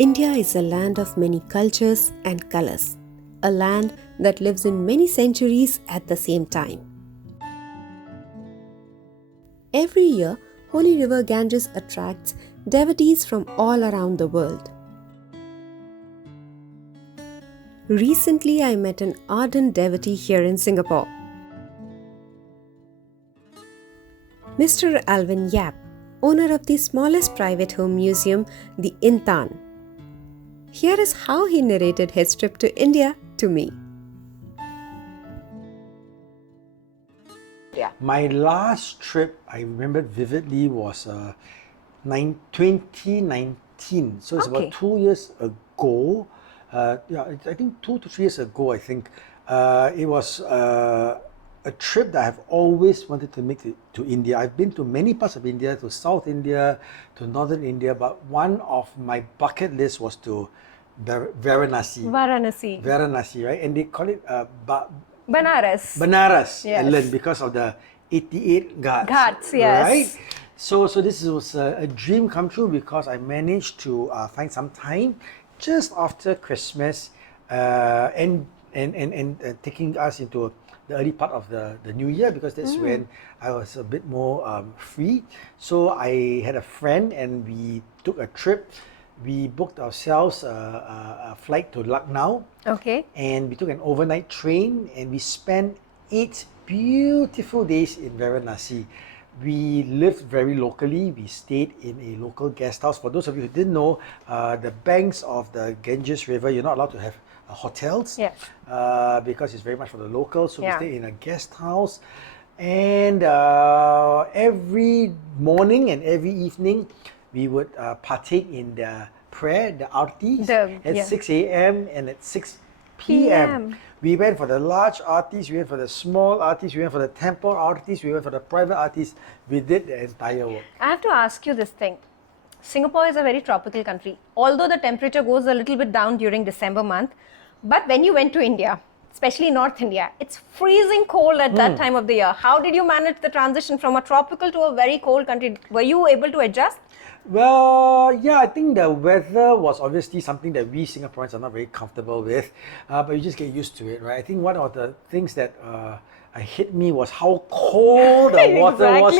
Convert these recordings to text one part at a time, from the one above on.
India is a land of many cultures and colors, a land that lives in many centuries at the same time. Every year, Holy River Ganges attracts devotees from all around the world. Recently, I met an ardent devotee here in Singapore. Mr. Alvin Yapp, owner of the smallest private home museum, the Intan. Here is how he narrated his trip to India to me. My last trip, I remember vividly, was 2019. So it's about 2 years ago. I think 2 to 3 years ago, I think. It was a trip that I've always wanted to make to India. I've been to many parts of India, to South India, to Northern India, but one of my bucket lists was to Varanasi. Varanasi, right? And they call it Banaras, yes. Ellen, because of the 88 ghats. Ghats, yes. Right? So this was a dream come true because I managed to find some time just after Christmas and taking us into the early part of the new year, because that's when I was a bit more free. So I had a friend and we took a trip. We booked ourselves a flight to Lucknow. Okay. And we took an overnight train and we spent 8 beautiful days in Varanasi. We lived very locally. We stayed in a local guest house. For those of you who didn't know, the banks of the Ganges River, you're not allowed to have hotels, yes. Because it's very much for the locals. So we stayed in a guest house. And every morning and every evening, we would partake in the prayer, the artis, at 6 a.m. and at 6 p.m. We went for the large artis, we went for the small artis, we went for the temple artis, we went for the private artis. We did the entire work. I have to ask you this thing. Singapore is a very tropical country. Although the temperature goes a little bit down during December month, but when you went to India, especially North India, it's freezing cold at that time of the year. How did you manage the transition from a tropical to a very cold country? Were you able to adjust? Well, yeah, I think the weather was obviously something that we Singaporeans are not very comfortable with, but you just get used to it, right? I think one of the things that hit me was how cold the water was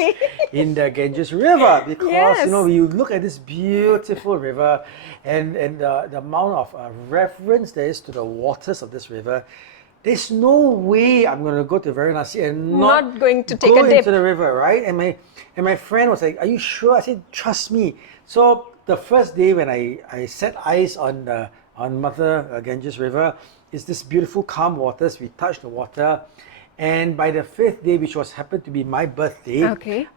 in the Ganges River, because you look at this beautiful river and the amount of reverence there is to the waters of this river. There's no way I'm going to go to Varanasi and not going to take go a dip into the river, right? And my friend was like, "Are you sure?" I said, "Trust me." So the first day when I set eyes on Mother Ganges River, it's this beautiful calm waters. We touched the water, and by the 5th day, which happened to be my birthday,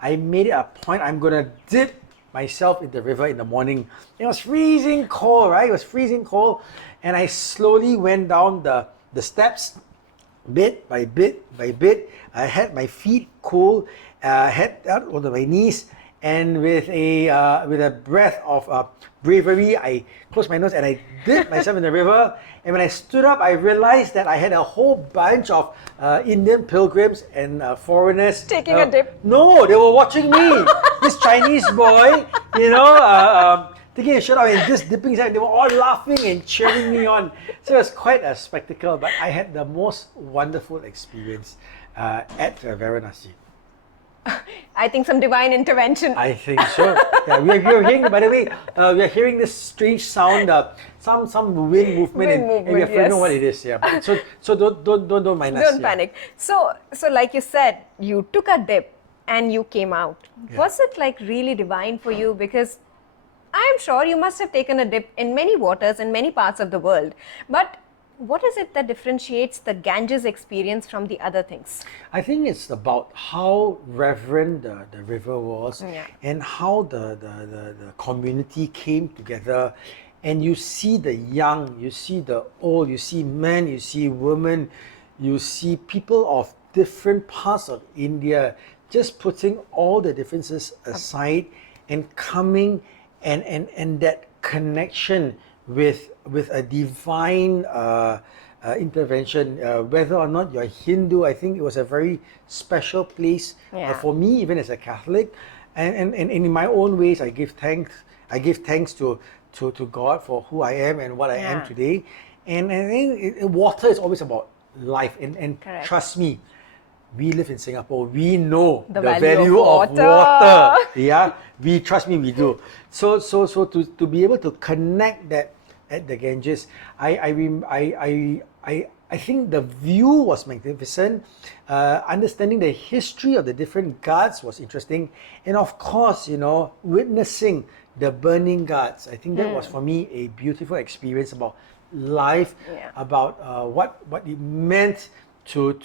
I made it a point. I'm going to dip myself in the river in the morning. It was freezing cold, right? It was freezing cold, and I slowly went down the steps, bit by bit by bit. I had my feet cool, head out on my knees, and with a breath of bravery, I closed my nose and I dipped myself in the river. And when I stood up, I realized that I had a whole bunch of Indian pilgrims and foreigners taking a dip. No, they were watching me. This Chinese boy, taking a shot out and just dipping inside. They were all laughing and cheering me on. So it was quite a spectacle, but I had the most wonderful experience at Varanasi. I think some divine intervention. I think so. Yeah, we are hearing, by the way, we are hearing this strange sound, some wind movement, and we are figuring out what it is. Yeah. But so don't mind us. Don't panic. So like you said, you took a dip and you came out. Yeah. Was it like really divine for you? Because I am sure you must have taken a dip in many waters in many parts of the world. But what is it that differentiates the Ganges experience from the other things? I think it's about how reverent the river was, and how the community came together. And you see the young, you see the old, you see men, you see women, you see people of different parts of India just putting all the differences aside and coming and that connection with a divine intervention, whether or not you're Hindu. I think it was a very special place for me, even as a Catholic, and in my own ways, I give thanks I give thanks to God for who I am and what I am Yeah. today. And I think water is always about life. And Correct. trust me, we live in Singapore. We know The the value of of water. water. Yeah, trust me, we do. So to be able to connect that at the Ganges, I think the view was magnificent. Understanding the history of the different ghats was interesting, and of course, witnessing the burning ghats. I think that was for me a beautiful experience about life, Yeah. about what it meant to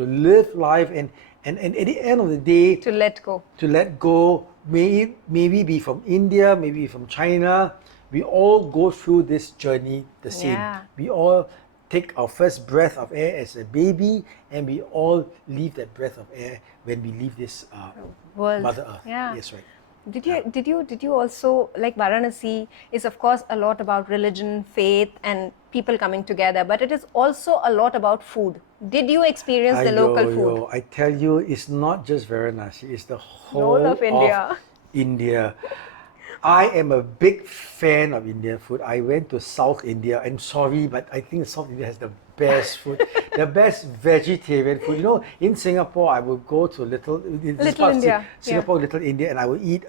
live life, and at the end of the day, To let go. to let go. Maybe be from India, maybe from China. We all go through this journey the same. Yeah. We all take our first breath of air as a baby, and we all leave that breath of air when we leave this World. Mother Earth. Yeah. Yes, right. Did you also, like, Varanasi is of course a lot about religion, faith, and people coming together, but it is also a lot about food. Did you experience the local food? I tell you, it's not just Varanasi, it's the Whole whole of India. India. I am a big fan of Indian food. I went to South India. I'm sorry, but I think South India has the best food, the best vegetarian food. In Singapore, I would go to Little India, Singapore, Little India, and I will eat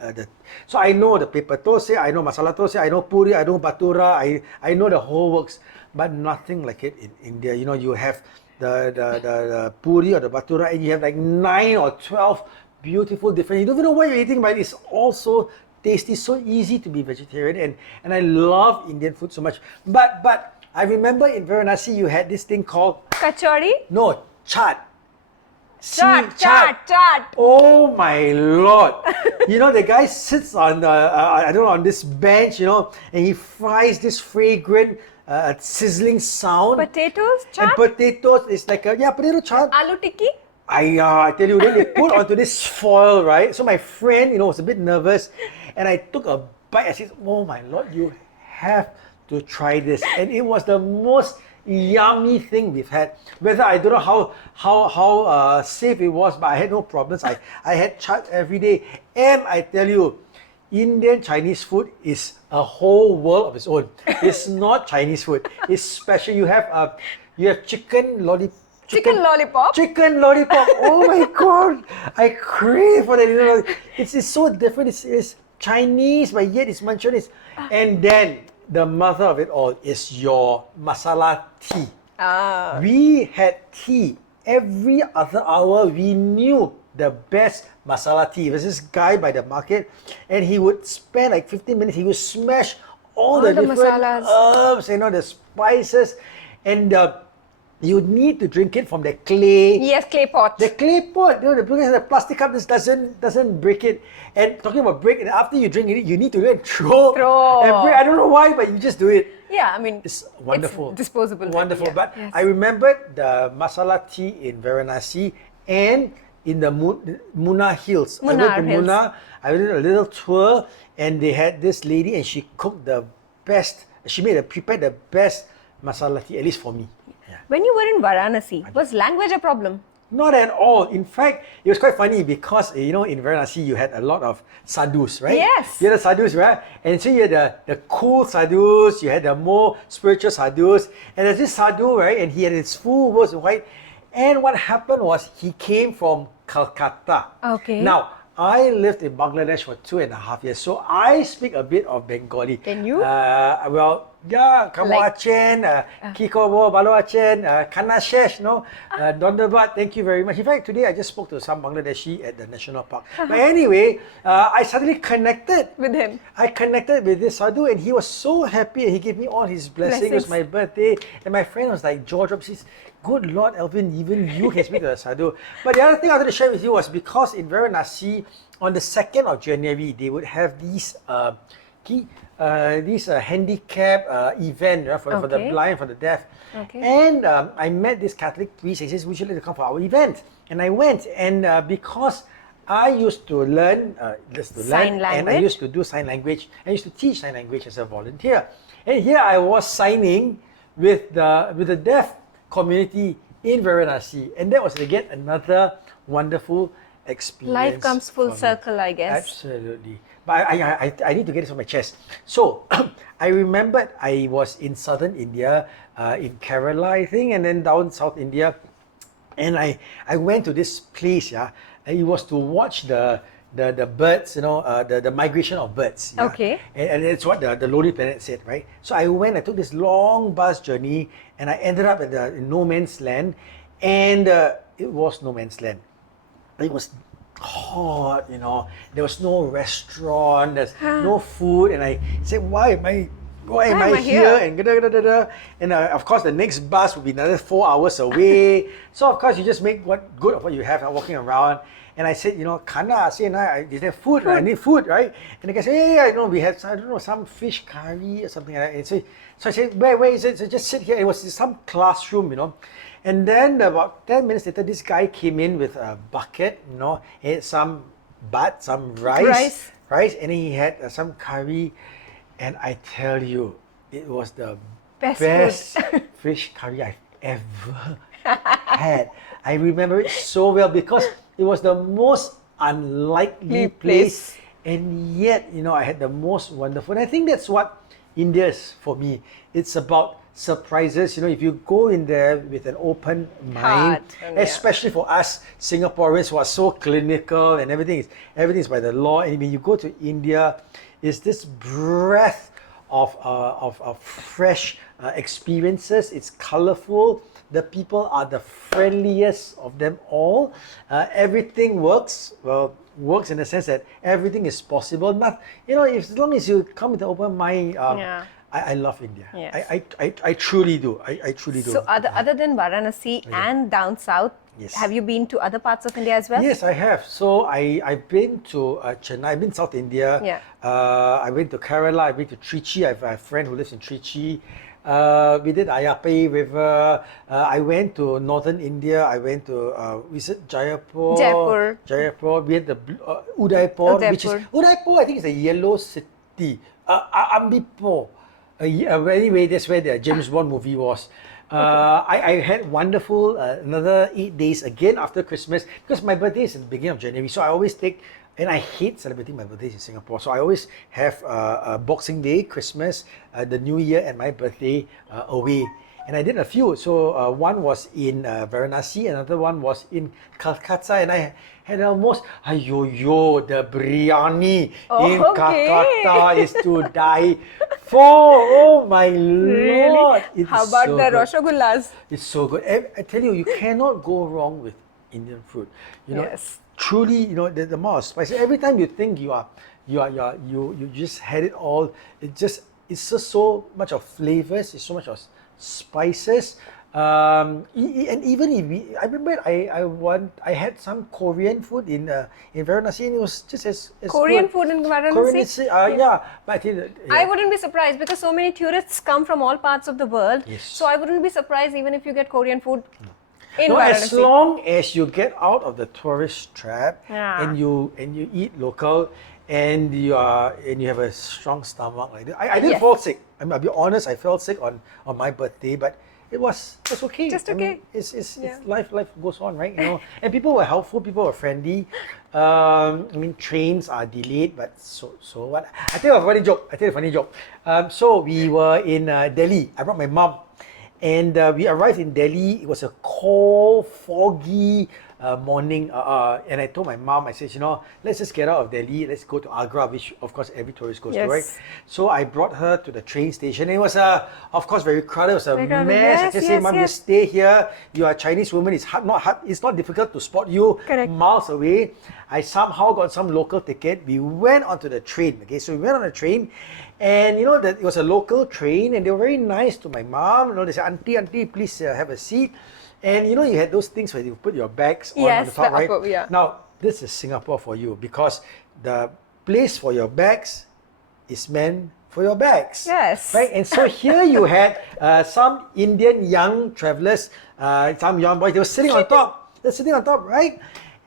So I know the paper toast, I know masala toast, I know puri, I know batura, I know the whole works, but nothing like it in India. You have the puri or the batura, and you have like 9 or 12 beautiful different. You don't even know what you're eating, but it's also tasty, so easy to be vegetarian, and I love Indian food so much. But I remember in Varanasi you had this thing called Kachori? no chaat. Chaat. Oh my lord! The guy sits on on this bench, and he fries this fragrant, sizzling sound. Potatoes? And Chaat? potatoes is like potato chaat. Aloo tikki? I tell you, then they put onto this foil, right? So my friend, was a bit nervous, and I took a bite. I said, "Oh my lord, you have to try this!" And it was the most yummy thing we've had. Whether I don't know how safe it was, but I had no problems. I had chaat every day, and I tell you, Indian Chinese food is a whole world of its own. It's not Chinese food. It's special. You have chicken lollipop. Chicken lollipop? Chicken lollipop. Oh my god, I crave for that. It's so different. It's Chinese, but yet it's Manchurian. And then the mother of it all is your masala tea. We had tea every other hour. We knew the best masala tea. There's this guy by the market, and he would spend like 15 minutes. He would smash all the different masalas. herbs, the spices, and you need to drink it from the clay. Yes, clay pot. The clay pot, because the plastic cup just doesn't break it. And talking about break, and after you drink it, you need to go and throw. And break. I don't know why, but you just do it. Yeah, I mean, It's wonderful. It's disposable. Wonderful. Yeah. But Yes. I remembered the masala tea in Varanasi and in the Munnar Hills. I went Munnar to Hills. Munnar, I did a little tour, and they had this lady, and she cooked the best, prepared the best masala tea, at least for me. Yeah. When you were in Varanasi, was language a problem? Not at all. In fact, it was quite funny because, in Varanasi, you had a lot of sadhus, right? Yes. You had the sadhus, right? And so you had the cool sadhus, you had the more spiritual sadhus. And there's this sadhu, right? And he had his full words of white. And what happened was he came from Calcutta. Okay. Now, I lived in Bangladesh for 2.5 years, so I speak a bit of Bengali. Can you? Kamu Like- Acen, Kikobo, Balo Acen, Kanashesh, Dondabat, thank you very much. In fact, today I just spoke to some Bangladeshi at the National Park. But anyway, I suddenly connected. With him? I connected with this sadhu, and he was so happy, and he gave me all his blessings. It was my birthday, and my friend was like, jaw drops. He says, "Good Lord, Alvin, even you can speak to the sadhu." But the other thing I wanted to share with you was because in Varanasi, on the 2nd of January, they would have these handicap event for the Okay. blind, for the deaf. Okay. And I met this Catholic priest. He says, "Would you like to come for our event?" And I went, and because I used to learn, Sign and I language. used to do sign language. I used to teach sign language as a volunteer. And here I was signing with the deaf community in Varanasi, and that was again another wonderful experience. Life comes full for me. circle, I guess. Absolutely. But I need to get this on my chest. So I remembered I was in southern India, in Kerala, I think, and then down South India. And I went to this place, yeah. And it was to watch the birds, the migration of birds. Yeah? Okay. And it's what the Lonely Planet said, right? So I went, I took this long bus journey, and I ended up in no man's land, and it was no man's land. It was hot, there was no restaurant, there's no food, and I said, why am I here? And and of course the next bus would be another 4 hours away. So of course you just make what good of what you have, walking around. And I said, Kana, I said, is there food? I need food, right? And the guy said, yeah, we have, I don't know, some fish curry or something like that. And so I said, where is it? So just sit here. It was some classroom, And then about 10 minutes later, this guy came in with a bucket, he had some some rice, and he had some curry. And I tell you, it was the best fish curry I've ever had. I remember it so well because it was the most unlikely place. And yet, I had the most wonderful. And I think that's what India is for me. It's about surprises. If you go in there with an open mind, especially for us Singaporeans who are so clinical and everything is by the law. And when you go to India, it's this breath of fresh experiences. It's colorful. The people are the friendliest of them all. Everything works in the sense that everything is possible. But as long as you come with an open mind, I love India. Yes. I truly do. I truly do. So other than Varanasi and down south, have you been to other parts of India as well? Yes, I have. So I've been to Chennai. I've been South India. Yeah. I went to Kerala. I've been to Trichy. I have a friend who lives in Trichy. We did Ayapai River. I went to northern India. I went to Jaipur. We had the Udaipur, which is Udaipur. I think it's a yellow city. Ambipur. Anyway, that's where the James Bond movie was. I had wonderful another 8 days again after Christmas because my birthday is in the beginning of January. So I always take, and I hate celebrating my birthdays in Singapore. So I always have Boxing Day, Christmas, the New Year, and my birthday away. And I did a few. So one was in Varanasi, another one was in Calcutta, and I had almost, the biryani in Calcutta is to die for. Oh my Lord. It's How about so the good. Rosagullas? It's so good. I tell you, you cannot go wrong with Indian food. Yes. Truly, the amount of spice. Every time you think you just had it all, it's just so much of flavors, it's so much of spices. And even if I remember I had some Korean food in Varanasi, and it was just as Korean good. food in Varanasi? Korean, yeah. But I think I wouldn't be surprised because so many tourists come from all parts of the world. Yes. So I wouldn't be surprised even if you get Korean food in No, Varanasi. as long as you get out of the tourist trap and you eat local and you have a strong stomach like that. I didn't fall sick. I'll be honest, I fell sick on my birthday, but it was okay. Just I okay. mean, it's life goes on, right? And people were helpful, people were friendly. I mean, trains are delayed, but so what? I tell you a funny joke. So we were in Delhi. I brought my mom. And we arrived in Delhi. It was a cold, foggy morning. And I told my mom, I said, let's just get out of Delhi. Let's go to Agra, which of course every tourist goes to, right? So I brought her to the train station. It was, of course, very crowded. It was a mess. I just said, Mom, you stay here. You are a Chinese woman. It's it's not difficult to spot you miles away. I somehow got some local ticket. We went onto the train. Okay, so we went on a train. And that it was a local train, and they were very nice to my mom. They said, "Auntie, please have a seat." And you had those things where you put your bags on the top, right? Now this is Singapore for you because the place for your bags is meant for your bags. Yes. Right. And so here you had some Indian young travelers, some young boys. They were sitting on top. They're sitting on top, right?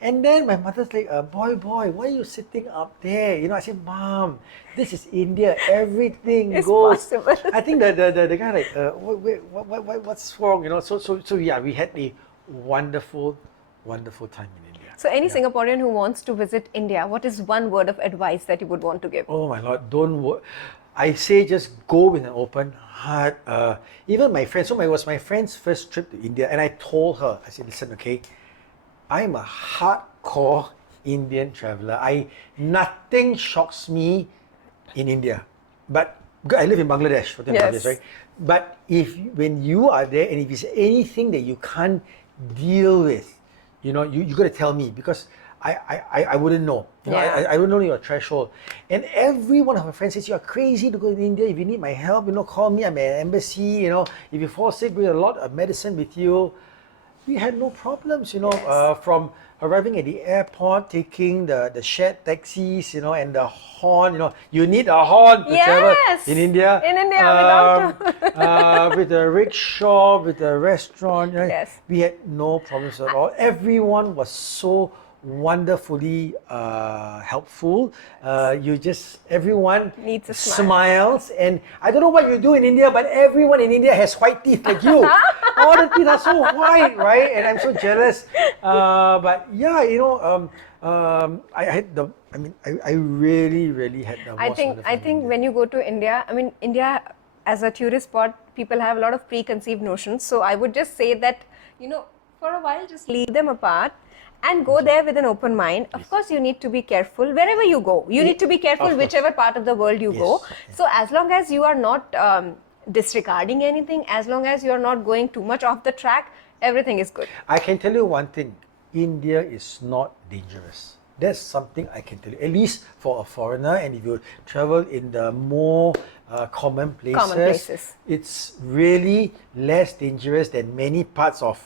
And then my mother's like, boy, why are you sitting up there? I said, Mom, this is India. Everything goes. Possible. I think the guy like, what's wrong? So yeah, we had a wonderful time in India. So any Singaporean who wants to visit India, what is one word of advice that you would want to give? Oh my Lord, I say just go with an open heart. Even my friend, it was my friend's first trip to India, and I told her, I said, listen, okay, I'm a hardcore Indian traveler. Nothing shocks me in India. But I live in Bangladesh for 10 years, right? But when you are there and if it's anything that you can't deal with, you got to tell me, because I wouldn't know. I don't know your threshold. And every one of my friends says, you're crazy to go to India. If you need my help, call me. I'm at an embassy. If you fall sick, bring a lot of medicine with you. We had no problems, from arriving at the airport, taking the shared taxis, and the horn, you need a horn to travel in India. In India, without with the rickshaw, with the restaurant. Yes. We had no problems at all. Everyone was so wonderfully helpful. Everyone needs a smile. Smiles, and I don't know what you do in India, but everyone in India has white teeth like you. All the teeth are so white, right? And I'm so jealous. But yeah, I really, really had the most wonderful I think when you go to India, India as a tourist spot, people have a lot of preconceived notions. So I would just say that, for a while, just leave them apart and go there with an open mind. Of course, you need to be careful wherever you go. You need to be careful whichever part of the world you go. So as long as you are not disregarding anything, as long as you are not going too much off the track, everything is good. I can tell you one thing, India is not dangerous. That's something I can tell you, at least for a foreigner. And if you travel in the more common places, it's really less dangerous than many parts of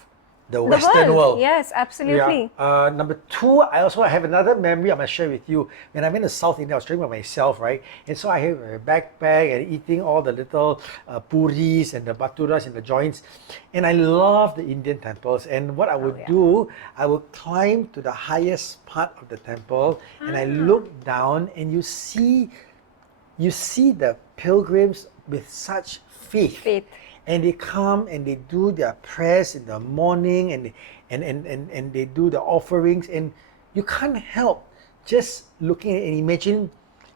the Western world. Yes, absolutely. Yeah. Number two, I also have another memory I'm going to share with you. When I went to South India, I was traveling by myself, right? And so I had a backpack and eating all the little puris and the baturas in the joints. And I love the Indian temples. And what I would do, I would climb to the highest part of the temple and I look down and you see the pilgrims with such faith. And they come and they do their prayers in the morning and they do the offerings, and you can't help just looking at it and imagine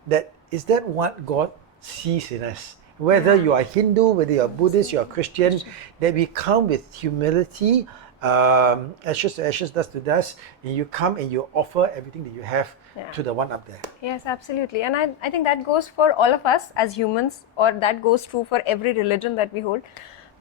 that is that what God sees in us. Whether you are Hindu, whether you are Buddhist, you are Christian, that we come with humility, ashes to ashes, dust to dust, and you come and you offer everything that you have to the one up there. Yes, absolutely. And I think that goes for all of us as humans, or that goes true for every religion that we hold.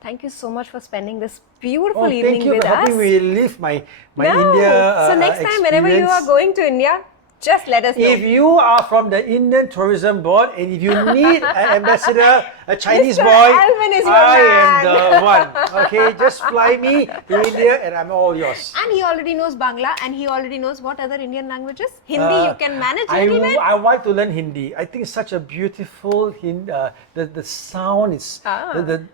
Thank you so much for spending this beautiful evening with us. Thank you for helping me relive my India So next time, whenever you are going to India, just let us know. If you are from the Indian Tourism Board and if you need an ambassador, a Chinese Mr. boy, Alvin is your I man. am the one. Okay, just fly me to India and I'm all yours. And he already knows Bangla, and he already knows what other Indian languages. Hindi, you can manage a little bit. I want to learn Hindi. I think it's such a beautiful the sound is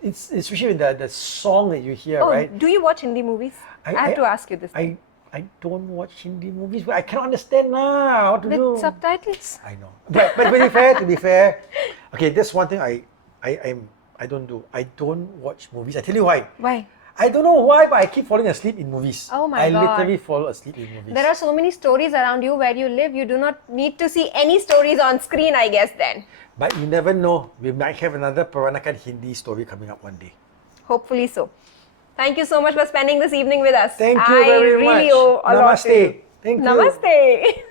it's especially in the song that you hear, right? Do you watch Hindi movies? I have to ask you this. I don't watch Hindi movies, but I cannot understand now what to do. With subtitles? I know. But to be fair, okay, that's one thing I don't do. I don't watch movies. I tell you why. Why? I don't know why, but I keep falling asleep in movies. Oh my God. I literally fall asleep in movies. There are so many stories around you where you live. You do not need to see any stories on screen, I guess, then. But you never know. We might have another Peranakan Hindi story coming up one day. Hopefully so. Thank you so much for spending this evening with us. Thank you very much. I really owe a lot to you. Thank you. Namaste.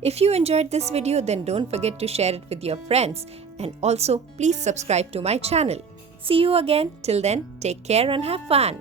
If you enjoyed this video, then don't forget to share it with your friends. And also, please subscribe to my channel. See you again. Till then, take care and have fun.